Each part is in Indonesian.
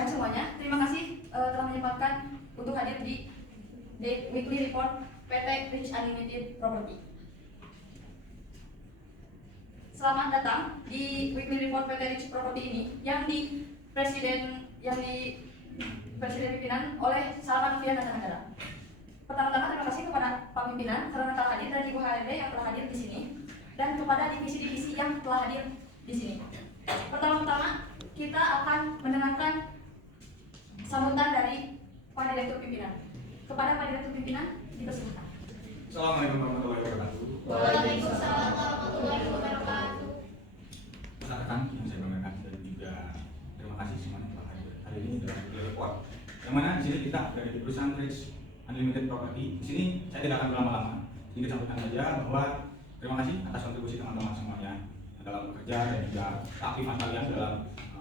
siang semuanya. Terima kasih telah menyempatkan untuk hadir di weekly report PT Rich Unlimited Property. Selamat datang di weekly report PT Rich Property ini yang di presiden pimpinan oleh Salaman Novian Negara. Pertama-tama terima kasih kepada Pak Pimpinan karena telah hadir dan Ibu HRD yang telah hadir di sini dan kepada divisi-divisi yang telah hadir di sini. Pertama-tama kita akan mendengarkan sambutan dari Pak Direktur Pimpinan. Kepada Pak Direktur Pimpinan, dipersilakan. Assalamualaikum warahmatullahi wabarakatuh. Waalaikumsalam warahmatullahi wabarakatuh. Rekan yang saya banggakan dan juga terima kasih semuanya telah hadir hari ini dalam report. Yang mana di sini kita berada di perusahaan Rich Unlimited Property. Di sini saya tidak akan berlama-lama. Sedikit sampaikan saja bahwa terima kasih atas kontribusi teman-teman semuanya dalam bekerja dan juga keaktifan kalian dalam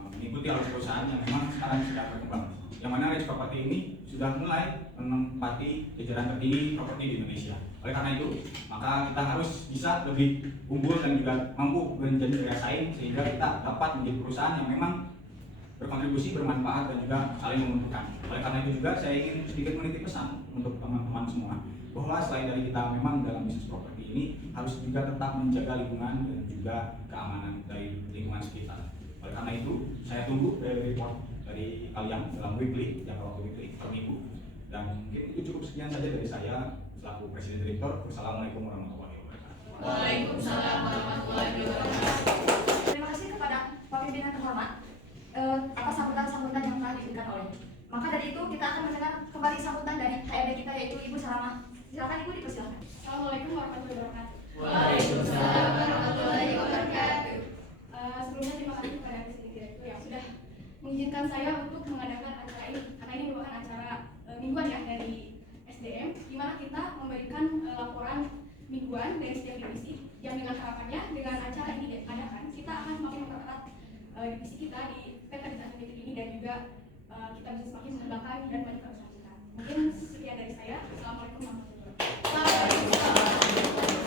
mengikuti alur perusahaan yang memang sekarang sedang berkembang. Yang mana Rich Property ini sudah mulai menempati jajaran tertinggi properti di Indonesia. Oleh karena itu, maka kita harus bisa lebih unggul dan juga mampu menjadi daya saing sehingga kita dapat menjadi perusahaan yang memang berkontribusi, bermanfaat dan juga saling menguntungkan. Oleh karena itu juga saya ingin sedikit menitip pesan untuk teman-teman semua bahwa selain dari kita memang dalam bisnis properti ini harus juga tetap menjaga lingkungan dan juga keamanan dari lingkungan sekitar. Oleh karena itu, saya tunggu dari report dari kalian dalam weekly, jangka waktu weekly per minggu. Dan mungkin itu cukup sekian saja dari saya selaku Presiden Direktur. Wassalamualaikum warahmatullahi wabarakatuh. Waalaikumsalam warahmatullahi wabarakatuh. Terima kasih kepada Pak Pimpinan terhormat atas sambutan-sambutan yang telah diberikan oleh. Maka dari itu kita akan mendengar kembali sambutan dari HRD kita yaitu Ibu Salama. Silakan Ibu, dipersilakan. Assalamualaikum warahmatullahi wabarakatuh. Waalaikumsalam warahmatullahi wabarakatuh. Sebelumnya terima kasih kepada Presiden Direktur yang sudah mengizinkan saya untuk mengadakan acara ini karena ini merupakan acara mingguan ya dari SDM di mana kita memberikan laporan mingguan dari setiap divisi yang dengan harapannya dengan acara ini diadakan kita akan semakin mempererat divisi kita di PT Rich Unlimited ini dan juga kita bisa semakin mengembangkan dan maju ke usaha kita. Mungkin sekian dari saya. Assalamualaikum warahmatullahi wabarakatuh.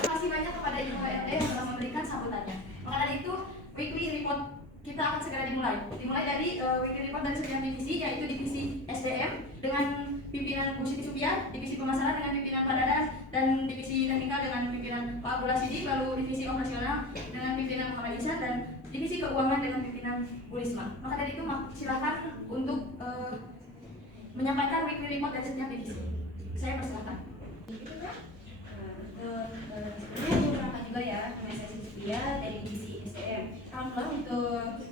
Terima kasih banyak kepada Ibu HRD yang telah memberikan sambutannya. Maka dari itu, weekly report kita akan segera dimulai. Dimulai dari weekly report dari setiap divisi, yaitu divisi SDM dengan pimpinan Bu Siti Supiar, divisi pemasaran dengan pimpinan Pak Dadan, dan divisi teknikal dengan pimpinan Pak Abdul Rasidi, lalu divisi operasional dengan pimpinan Muhammad Ihsan, dan divisi keuangan dengan pimpinan Bu Risma. Maka dari itu, silakan untuk menyampaikan weekly report dari setiap divisi. Saya persilakan. Sebelumnya saya berangkat juga ya, nama saya Siti Supiar dari divisi SDM. Alhamdulillah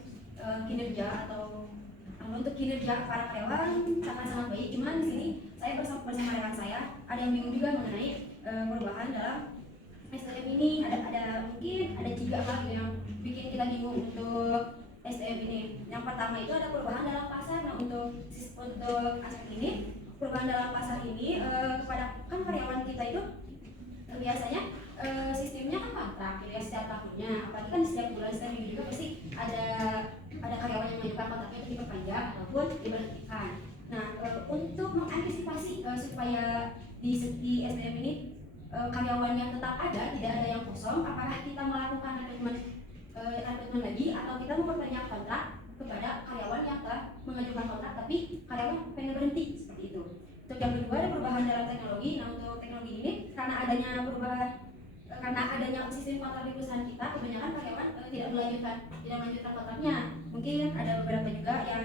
untuk kinerja para karyawan sangat-sangat baik. Cuman di sini saya bersama rekan saya ada yang bingung juga mengenai perubahan dalam SDM ini. Mungkin ada 3 hal yang bikin kita bingung untuk SDM ini. Yang pertama itu ada perubahan dalam pasar. Nah untuk aspek ini, perubahan dalam pasar ini kepada kan karyawan kita itu biasanya sistemnya kan kontrak gitu ya setiap tahunnya, apalagi kan setiap bulan setiap minggu juga pasti ada karyawan yang mengajukan kontraknya untuk diperpanjang ataupun diberhentikan. Nah untuk mengantisipasi supaya di SDM ini karyawan yang tetap ada, tidak ada yang kosong, apakah kita melakukan rekrutmen lagi atau kita memperpanjang kontrak kepada karyawan yang telah mengajukan kontrak tapi karyawan pengen berhenti seperti itu. Untuk yang kedua ada perubahan dalam teknologi. Nah untuk teknologi ini karena adanya sistem kontrak di perusahaan kita, kebanyakan karyawan tidak melanjutkan kontraknya. Mungkin ada beberapa juga yang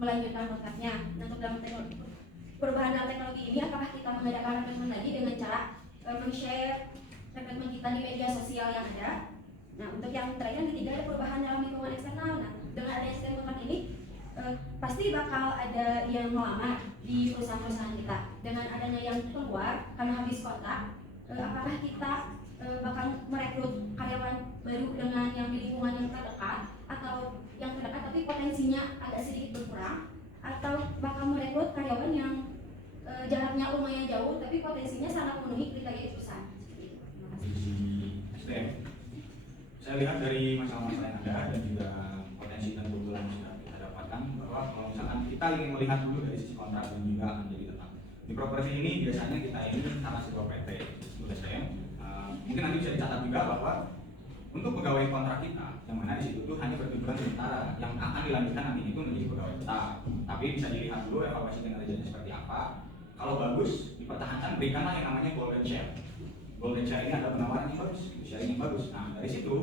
melanjutkan kontraknya. Nah untuk dalam perubahan dalam teknologi ini, apakah kita mengadakan rekrutmen lagi dengan cara men-share rekrutmen kita di media sosial yang ada. Nah untuk yang terakhir yang ketiga ada perubahan dalam lingkungan eksternal. Nah dengan adanya sistem kontrak ini pasti bakal ada yang melamar di perusahaan-perusahaan kita. Dengan adanya yang keluar karena habis kontrak, apakah kita bakal merekrut karyawan baru dengan yang di lingkungan yang terdekat atau yang terdekat tapi potensinya agak sedikit berkurang, atau bakal merekrut karyawan yang jaraknya lumayan jauh tapi potensinya sangat memenuhi kriteria perusahaan. SDM, saya lihat dari masalah-masalah yang ada dan juga potensi dan keunggulan yang sudah kita dapatkan bahwa kalau misalkan kita ingin melihat dulu dari sisi kontrak dan juga akan jadi tetap di properti ini biasanya kita ini karena sebuah PT SDM, mungkin nanti bisa dicatat juga bahwa untuk pegawai kontrak kita, yang mana di situ tuh hanya bertujuan sementara, yang akan dilanjutkan nanti itu menjadi pegawai tetap. Tapi bisa dilihat dulu evaluasi kinerjanya seperti apa. Kalau bagus, dipertahankan, berikanlah yang namanya golden share. Golden share ini ada penawaran yang bagus, sharing yang bagus. Nah dari situ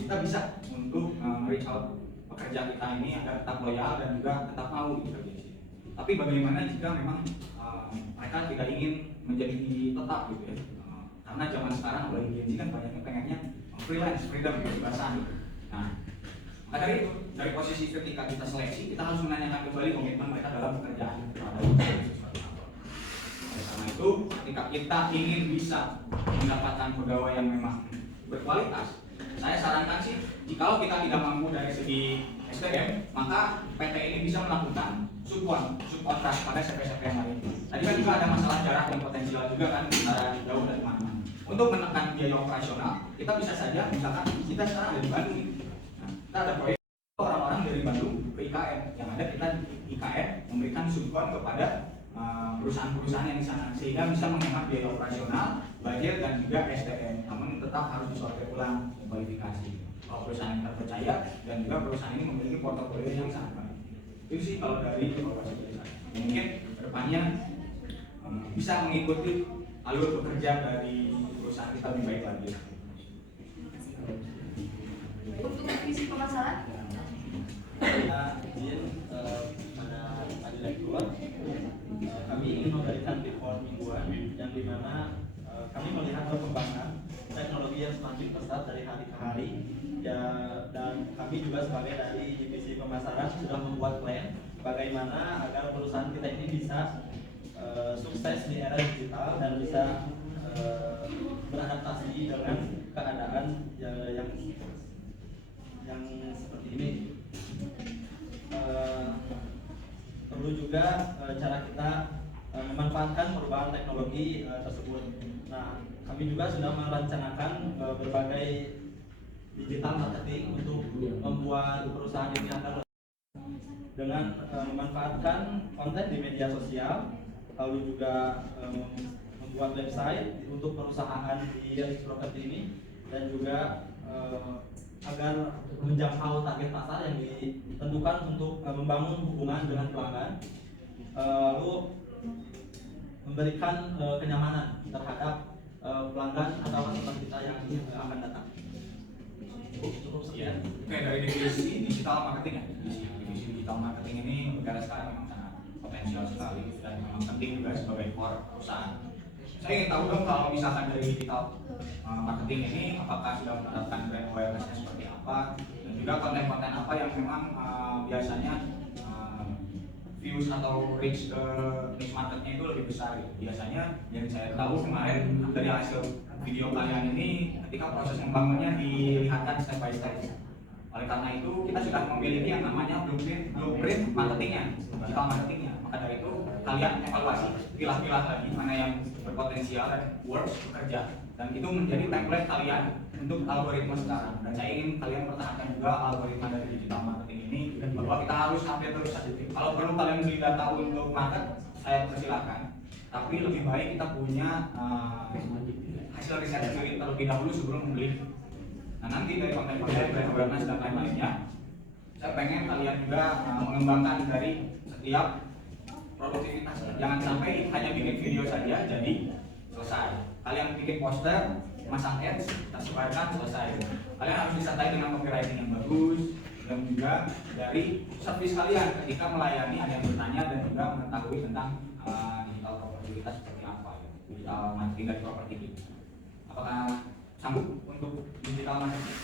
kita bisa untuk reach out pekerja kita ini agar tetap loyal dan juga tetap mau bekerja di sini. Tapi bagaimana jika memang mereka tidak ingin menjadi tetap gitu ya? Karena zaman sekarang apalagi Gen Z kan banyak yang pengennya freelance, freedom, kebebasan gitu. Nah, maka dari itu, dari posisi ketika kita seleksi, kita harus menanyakan kembali komitmen mereka dalam pekerjaan terhadap seperti apa. Oleh karena itu, ketika kita ingin bisa mendapatkan pegawai yang memang berkualitas, saya sarankan sih, jikalau kita tidak mampu dari segi SDM, maka PT ini bisa melakukan subkontrak pada CP-CP yang lain. Tadi kan juga ada masalah jarak yang potensial juga kan antara jauh dari mana-mana. Untuk menekan biaya operasional, kita bisa saja misalkan kita sekarang ada di Bandung. Nah, kita ada proyek orang-orang dari Bandung ke IKN, yang ada kita di IKN memberikan subkon kepada perusahaan-perusahaan yang di sana sehingga bisa menghemat biaya operasional, budget dan juga SDM. Namun tetap harus disortir ulang kualifikasi. Kalau perusahaan yang terpercaya dan juga perusahaan ini memiliki portofolio yang sangat baik. Itu sih kalau dari evaluasi dari saya. Mungkin kedepannya bisa mengikuti alur bekerja dari perusahaan kita lebih baik lagi. Untuk visi pemasaran, Kita izin pada direktur kami ingin memberikan report mingguan yang dimana kami melihat perkembangan teknologi yang semakin pesat dari hari ke hari ya, dan kami juga sebagai dari divisi pemasaran sudah membuat plan bagaimana agar perusahaan kita ini bisa sukses di era digital dan bisa beradaptasi dengan keadaan yang seperti ini. Perlu juga cara kita memanfaatkan perubahan teknologi tersebut. Nah, kami juga sudah merencanakan berbagai digital marketing untuk membuat perusahaan ini agar dengan memanfaatkan konten di media sosial, lalu juga membuat website untuk perusahaan di properti ini, dan juga agar menjangkau target pasar yang ditentukan untuk membangun hubungan dengan pelanggan, lalu memberikan kenyamanan terhadap pelanggan atau customer kita yang akan datang. Cukup sekian. Oke, dari divisi digital marketing ya. Divisi digital marketing ini negara sekarang memang sangat potensial sekali dan memang penting juga sebagai core perusahaan. Saya ingin tahu dong kalau misalkan dari digital marketing ini apakah sudah menerapkan brand awareness seperti apa dan juga konten-konten apa yang memang biasanya views atau reach ke niche marketnya itu lebih besar gitu. Biasanya yang saya tahu kemarin dari hasil video kalian ini ketika proses membangunnya dilihatkan step by step. Oleh karena itu kita sudah memiliki yang namanya blueprint marketingnya, digital marketingnya. Maka dari itu kalian evaluasi, pilah-pilah lagi mana yang berpotensial dan works bekerja, dan itu menjadi template kalian untuk algoritma sekarang. Dan saya ingin kalian pertahankan juga algoritma dari digital marketing ini, bahwa kita harus update terus. Kalau perlu kalian beli data untuk market, saya persilakan. Tapi lebih baik kita punya hasil riset sendiri terlebih dahulu sebelum membeli. Nah nanti dari konten-konten brand awareness dan lain-lainnya, saya pengen kalian juga mengembangkan dari setiap produktivitas. Jangan sampai hanya bikin video saja jadi selesai. Kalian bikin poster, masang ads, kita sebarkan, selesai. Kalian harus disertai dengan copywriting yang bagus, dan juga dari service kalian ketika melayani ada yang bertanya dan juga mengetahui tentang digital property kita seperti apa, digital marketing dari properti kita. Apakah sanggup untuk digital marketing?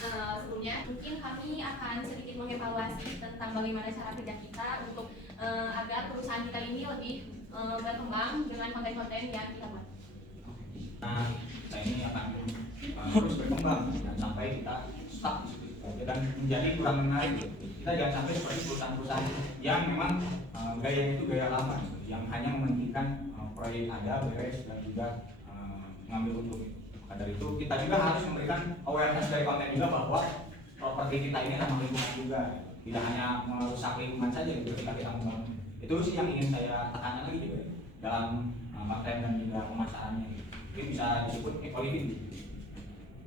Sebelumnya mungkin kami akan sedikit mengevaluasi tentang bagaimana cara kerja kita untuk agar perusahaan kita ini lebih berkembang dengan konten-konten yang kita buat. Nah, saya ini akan terus berkembang dan sampai kita stuck di situ dan menjadi kurang menarik. Kita jangan sampai seperti perusahaan-perusahaan yang memang gaya itu gaya lama, yang hanya mementingkan proyek ada beres dan juga mengambil untung. Maka dari itu kita juga harus memberikan awareness dari konten juga bahwa properti kita ini ramah lingkungan juga, tidak hanya merusak lingkungan saja gitu ketika kita membangun. Itu sih yang ingin saya tekankan lagi juga dalam konten dan juga pemasarannya. Ini bisa disebut eco living.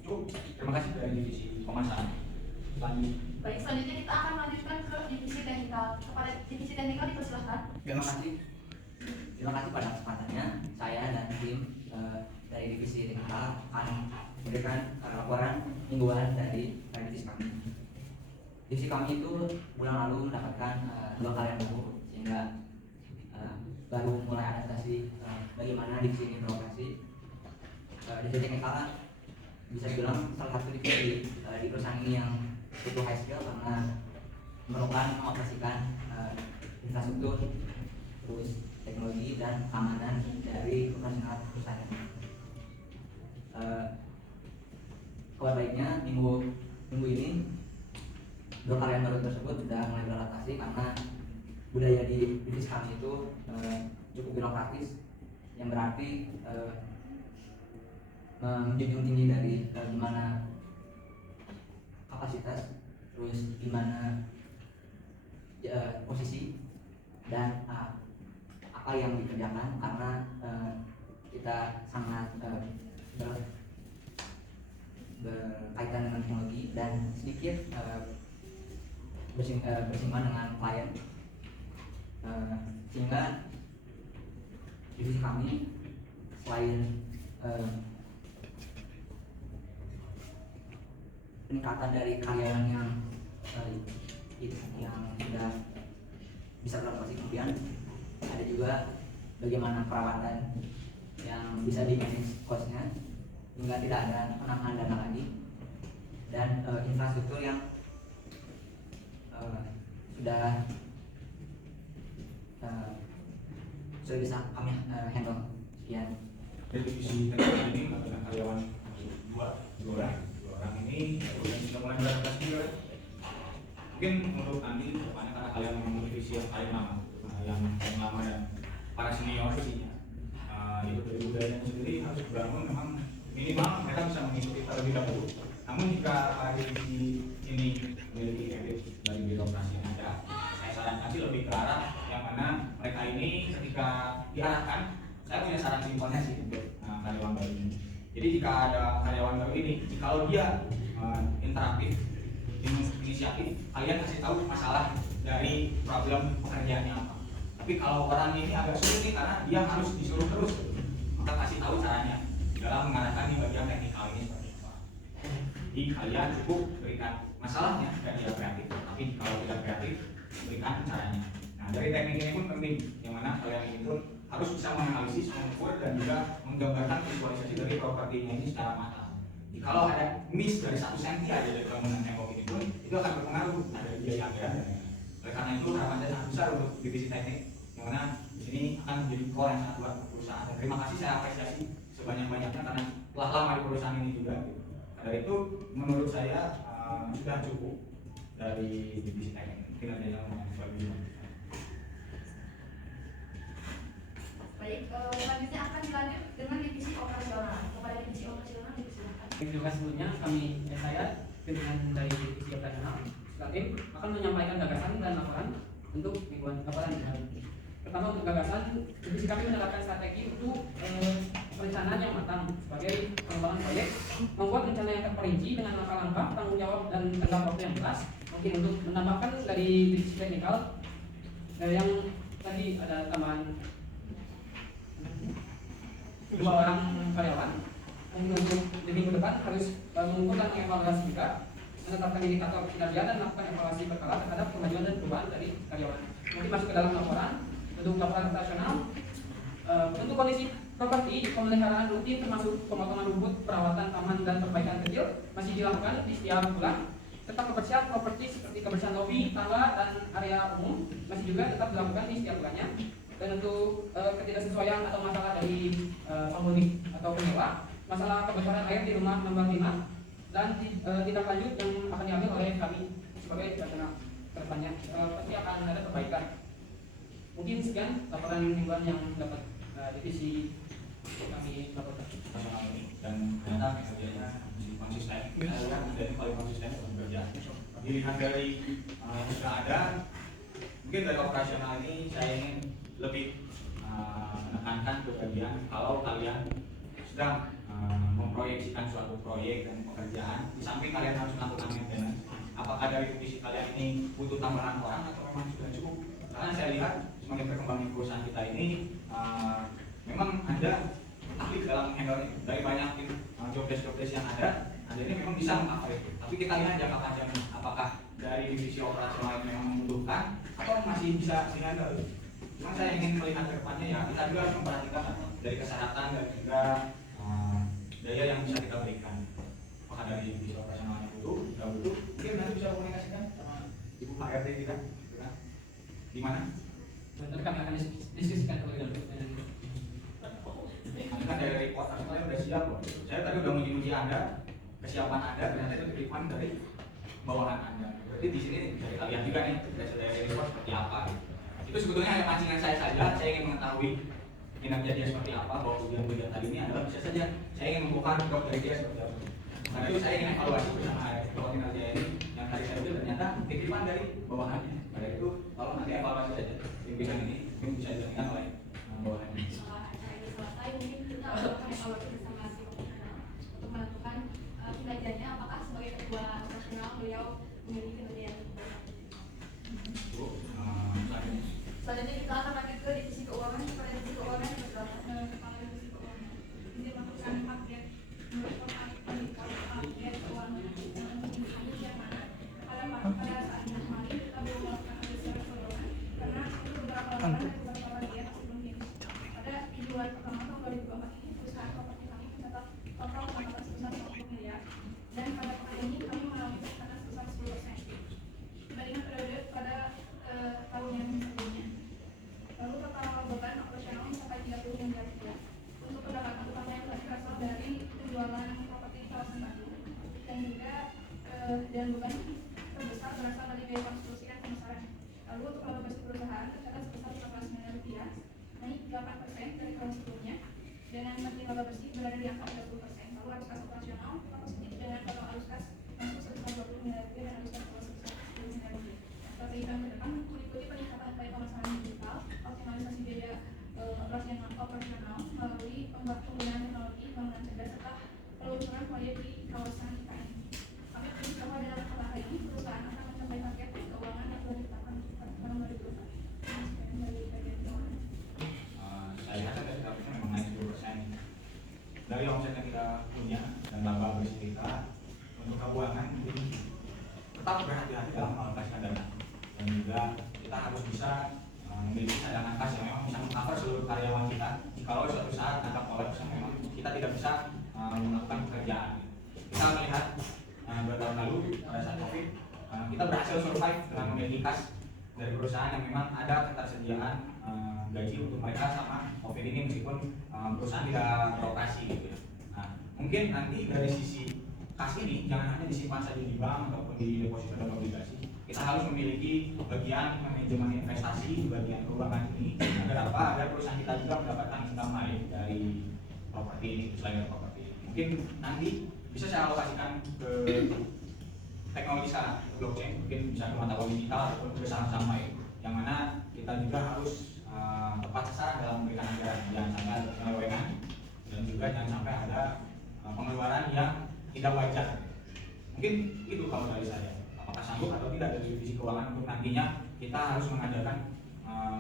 Cukup. Terima kasih dari divisi pemasaran. Lanjut. Baik, selanjutnya kita akan melanjutkan ke divisi teknikal. Kepada divisi teknikal dipersilahkan. Terima kasih pada kesempatannya. Saya dan tim dari divisi teknikal akan memberikan laporan mingguan dari divisi kami. Divisi kami itu bulan lalu mendapatkan 2 karyawan baru, sehingga baru mulai adaptasi bagaimana divisi ini beroperasi. Divisi teknikal bisa dibilang salah satu divisi di perusahaan ini yang butuh high skill karena memerlukan mengoperasikan infrastruktur, terus teknologi dan keamanan dari operasional perusahaan. Kabar baiknya minggu ini 2 karyawan baru tersebut sudah mulai beradaptasi karena budaya di divisi kami itu cukup birokratis, yang berarti menjunjung tinggi dari gimana kapasitas, terus gimana posisi dan apa yang dikerjakan, karena kita sangat berkaitan dengan teknologi dan sedikit bersinggungan dengan klien, sehingga divisi kami selain peningkatan dari karyawan yang sudah bisa beroperasi, kemudian ada juga bagaimana perawatan yang bisa di manage cost-nya hingga tidak ada penambahan dana lagi, dan infrastruktur yang sudah bisa kami handle. Sekian. Dari divisi teknikal ini menggunakan karyawan dua orang ini kemudian sudah mulai beradaptasi juga. Mungkin menurut Andi depannya karena kalian memang divisi yang paling lama, yang paling lama dan para senior sih, itu dari budayanya sendiri harus bangun memang minimal mereka bisa mengikuti terlebih dahulu. Namun jika divisi ini memiliki kredit dari birokrasi yang ada, saya sarankan sih lebih ke arah yang mana mereka ini ketika diarahkan, saya punya saran simpelnya sih untuk karyawan baru ini. Jadi jika ada karyawan baru ini, kalau dia interaktif, inisiatif, kalian kasih tahu masalah dari problem pekerjaannya apa. Tapi kalau orang ini agak sulit nih karena dia harus disuruh terus, maka kasih tahu caranya dalam mengarahkan di bagian teknikal ini seperti apa. Jadi kalian cukup berikan masalahnya dan dia kreatif, tapi kalau tidak kreatif, berikan caranya. Nah dari teknik ini pun penting, yang mana kalian itu harus bisa menganalisis, mengukur dan juga menggambarkan visualisasi dari propertinya ini secara matang. Kalau ada miss dari 1 cm aja dari bangunan tembok ini pun itu akan berpengaruh dari biaya anggaran dan lain-lain. Oleh karena itu harapan saya sangat besar untuk divisi teknik, yang mana di sini akan menjadi core yang sangat kuat untuk perusahaan. Dan terima kasih, saya apresiasi sebanyak-banyaknya karena telah lama di perusahaan ini juga. Dari itu menurut saya sudah cukup dari divisi teknik. Kinerjanya lebih. Baik, selanjutnya akan dilanjut dengan divisi operasional. Kepada divisi operasional dipersilakan. Terima kasih sebelumnya saya pimpinan dari divisi operasional tim akan menyampaikan gagasan dan laporan untuk mingguan laporan. Pertama, untuk gagasan, divisi kami menerapkan strategi untuk perencanaan yang matang sebagai pengembangan proyek, membuat rencana yang terperinci dengan langkah-langkah, tanggung jawab dan tenggat waktu yang jelas. Mungkin untuk menambahkan dari divisi teknikal yang tadi ada tambahan 2 orang karyawan. Untuk di minggu depan harus mengukur dan mengevaluasi juga, menetapkan indikator kinerja dan melakukan evaluasi berkala terhadap kemajuan dan perubahan dari karyawan. Nanti masuk ke dalam laporan. Untuk laporan operasional, untuk kondisi properti, pemeliharaan rutin termasuk pemotongan rumput, perawatan taman dan perbaikan kecil masih dilakukan di setiap bulan. Tetap kebersihan properti seperti kebersihan lobi, tangga dan area umum masih juga tetap dilakukan di setiap bulannya. Dan untuk ketidaksesuaian atau masalah dari penghuni atau penyewa, masalah kebocoran air di rumah Nambang 5 dan tindak lanjut yang akan diambil oleh kami sebagai operasional kedepannya, pasti akan ada perbaikan. Mungkin sekian laporan mingguan yang dapat divisi kami laporkan. Dan ternyata kerjanya konsisten, dan paling konsisten dalam bekerja. Dilihat dari yang sudah ada, mungkin dari operasional ini saya ingin lebih menekankan ke bagian kalau kalian sedang memproyeksikan suatu proyek dan pekerjaan, di samping kalian harus melakukan maintenance, apakah dari divisi kalian ini butuh tambahan orang atau memang sudah cukup? Karena saya lihat semakin berkembangnya perusahaan kita ini memang ada ahli dalam handle dari banyak job desk yang ada ini memang bisa meng-cover itu. Tapi kita lihat jangka panjangnya, apakah dari divisi operasional yang memang membutuhkan atau masih bisa dihandle. Cuma saya ingin melihat ke depannya ya, kita juga harus memperhatikan dari kesehatan dan juga daya yang bisa kita berikan. Apakah dari divisi operasionalnya butuh, nggak butuh, mungkin nanti bisa komunikasikan sama Ibu HRD kita, gimana? Nanti kami akan diskusikan terlebih dahulu. Ini kan dari report saya udah siap loh. Saya tadi udah menguji Anda, kesiapan Anda, ternyata itu titipan dari bawahan Anda. Berarti di sini bisa kita lihat juga nih dari report seperti apa. Itu sebetulnya hanya pancingan saya saja. Saya ingin mengetahui kinerja dia seperti apa. Bahwa ujian-ujian tadi ini adalah bisa saja saya ingin membuka job dari dia seperti apa. Karena itu saya ingin evaluasi bersama bahwa kinerja ini yang tadi saya ujian ternyata titipan dari bawahannya. Karena itu tolong nanti evaluasi saja pimpinan ini mungkin bisa dijalankan oleh bawahannya. Setelah acara ini selesai, mungkin kita akan evaluasi bersama si operasional untuk menentukan kinerjanya apakah sebagai ketua operasional beliau memiliki kinerja yang baik. Selanjutnya kita akan lanjut ke divisi keuangan. Kepada divisi keuangan Kepala divisi keuangan ini melakukan update update keuangan yang mana pada saat ini kemarin kita belum melakukan update secara keseluruhan karena itu beberapa laporan dan beberapa bagian masih belum finish. Pada di bulan pertama tahun 2024 ini perusahaan properti kami mencatat total pendapatan sebesar 40 miliar dan pada pekan ini kami mengalami peningkatan sebesar 10% dibandingkan periode pada tahun yang sebelumnya. Lalu total beban operasional mencapai 30 miliar rupiah. Untuk pendapatan utama yang tadi berasal dari penjualan properti di kawasan Bandung dan juga dan beban terbesar berasal dari biaya konstruksi dan pemasaran. Lalu untuk laba bersih perusahaan tercatat sebesar 15 miliar rupiah, naik 8% dari tahun sebelumnya, dengan margin laba bersih berada di angka 30%. Lalu arus kas operasional tetap positif dengan total arus kas masuk sebesar 20 miliar rupiah dan arus kas keluar sebesar 10 miliar rupiah. Strategi kami ke depan mengikuti peningkatan upaya pemasaran digital, optimalisasi biaya operasional melalui penggunaan teknologi, bangunan cerdas serta peluncuran proyek di kawasan kita ini. Kami optimis bahwa dalam langkah ini perusahaan akan mencapai target keuangan yang telah ditetapkan pada tahun 2024. Sekian dari bagian keuangan. Saya lihat tadi grafiknya memang naik 10% dari omset yang kita punya dan laba bersih kita. Untuk keuangan mungkin tetap berhati-hati dalam mengalokasikan dana dan juga kita harus bisa memiliki cadangan kas yang memang bisa meng-cover seluruh karyawan kita. Kalau suatu saat ada kolaps yang memang kita tidak bisa melakukan pekerjaan. Kita melihat 2 tahun lalu pada saat COVID kita berhasil survive dengan memiliki kas dari perusahaan yang memang ada ketersediaan gaji untuk mereka sama COVID ini meskipun perusahaan tidak beroperasi gitu ya. Nah, mungkin nanti dari sisi kas ini jangan hanya disimpan saja di bank ataupun di deposito dan obligasi. Kita harus memiliki bagian manajemen investasi di bagian keuangan ini agar apa? Agar perusahaan kita juga mendapatkan income lain dari properti ini selain dari properti ini. Mungkin nanti bisa saya alokasikan ke teknologi sekarang, blockchain, mungkin bisa ke mata uang digital ataupun ke saham-saham lain, yang mana kita juga harus tepat sasaran dalam memberikan anggaran, jangan sampai ada penyelewengan dan juga jangan sampai ada pengeluaran yang tidak wajar. Mungkin itu kalau dari saya. Apakah sanggup atau tidak dari divisi keuangan untuk nantinya kita harus mengajarkan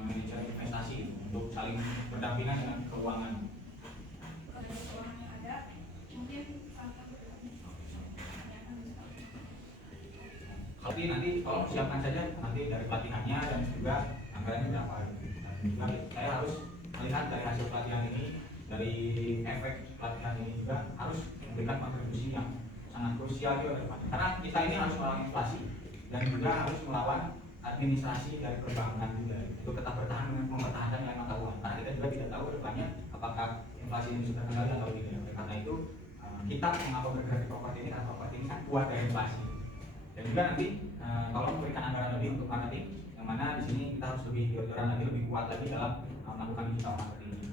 manajer investasi untuk saling berdampingan dengan keuangan. Kalau dari keuangan yang ada, mungkin Tapi nanti tolong siapkan saja nanti dari pelatihannya dan juga anggarannya berapa. Dan juga saya harus melihat dari hasil pelatihan ini, dari efek pelatihan ini juga harus memberikan kontribusi yang sangat krusial juga ke depan. Karena kita ini harus melawan inflasi dan juga harus melawan administrasi dari perbankan juga untuk tetap bertahan mempertahankan nilai mata uang. Karena kita juga tidak tahu depannya apakah inflasi ini sudah terkendali atau tidak. Karena itu kita mengapa bergerak di properti ini karena properti ini kan kuat dari inflasi. Dan juga nanti tolong berikan anggaran lebih untuk marketing, yang mana di sini kita harus lebih jor-joran lagi, lebih kuat lagi dalam melakukan digital marketing ini.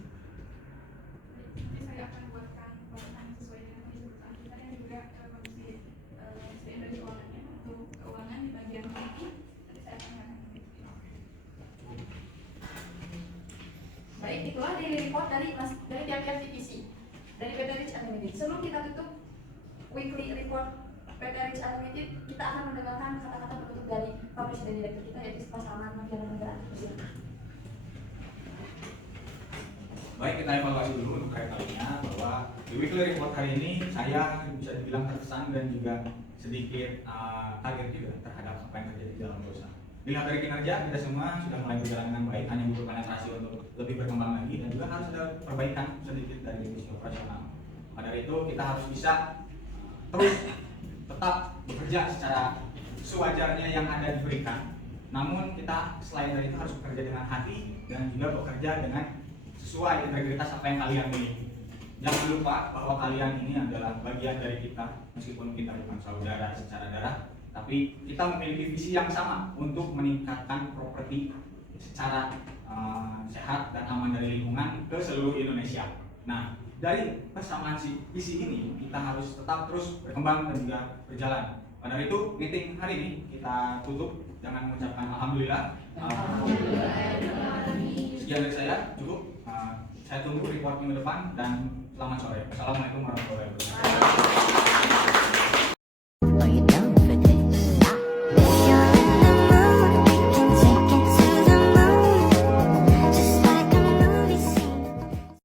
Nanti saya akan buatkan pelatihan sesuai dengan kebutuhan kita dan juga kondisi dari keuangannya. Untuk keuangan di bagian ini nanti saya akan Baik, itulah daily report dari tiap-tiap divisi. dari PT Rich Unlimited. Sebelum kita tutup weekly report PT Rich Unlimited, kita akan mendengarkan kata-kata penutup dari Pak Presiden Direktur kita, yaitu Pak Salman Mafiana Negara. Baik, kita evaluasi dulu untuk kali-kalinya bahwa di weekly report hari ini saya bisa dibilang terkesan dan juga sedikit kaget juga terhadap apa yang terjadi di dalam perusahaan. Dilihat dari kinerja, kita semua sudah mulai berjalan dengan baik, hanya butuh penetrasi untuk lebih berkembang lagi dan juga harus ada perbaikan sedikit dari divisi operasional. Maka dari itu kita harus bisa terus tetap bekerja secara sewajarnya yang ada diberikan. Namun kita selain dari itu harus bekerja dengan hati dan juga bekerja dengan sesuai integritas apa yang kalian miliki. Jangan lupa bahwa kalian ini adalah bagian dari kita, meskipun kita bukan saudara secara darah, tapi kita memiliki visi yang sama untuk meningkatkan properti secara sehat dan aman dari lingkungan ke seluruh Indonesia. Nah, dari persamaan visi ini kita harus tetap terus berkembang dan juga berjalan. Pada itu meeting hari ini kita tutup dengan mengucapkan alhamdulillah. Sekian dari saya, cukup. Saya tunggu report minggu depan dan selamat sore. Assalamualaikum warahmatullahi wabarakatuh.